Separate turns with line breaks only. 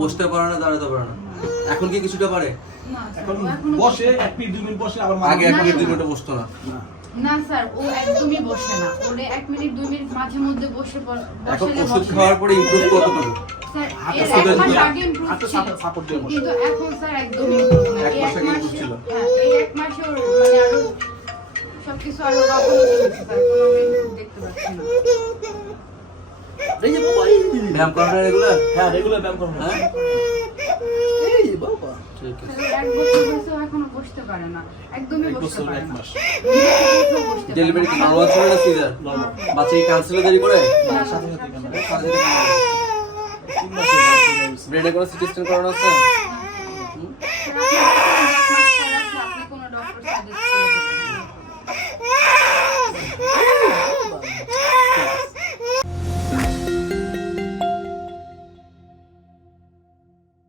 বসতে পারে না দাঁড়াতে পারে না। এখন কি কিছুটা পারে?
এখন বসে এক মিনিট দুই মিনিট বসে আবার
আগে এক মিনিট দুই। মিনিটে বসতো না।
না।
স্যার ও একদমই বসে না। ওরে এক মিনিট দুই মিনিট মাঝে মধ্যে বসে
এখন ওষুধ খাওয়ার পরে ইমপ্রুভ কতটুকু।
কিন্তু এখন স্যার একদমই
এক মাস improve ছিল।
হ্যাঁ, এই এক মাসে ওর মানে আরও সবকিছু আরও রকম দেখতে পাচ্ছি না।
ব্যায়াম করানো রেগুলার
হ্যাঁ রেগুলার ব্যায়াম করা
হ্যাঁ?
এই বাবা।
ঠিক আছে।
এক বছর বসে এখনও বসতে পারে না। একদমই বসতে পারে না।
ডেলিভারি কি নরমাল চলে না সিজার
নর্মাল
বাচ্চা কি কাউন্সিলে দেরি করে?
না,
সাথে সাথে কেন?
ব্রেডে কোনো সিটি স্ক্যান করানো আছে?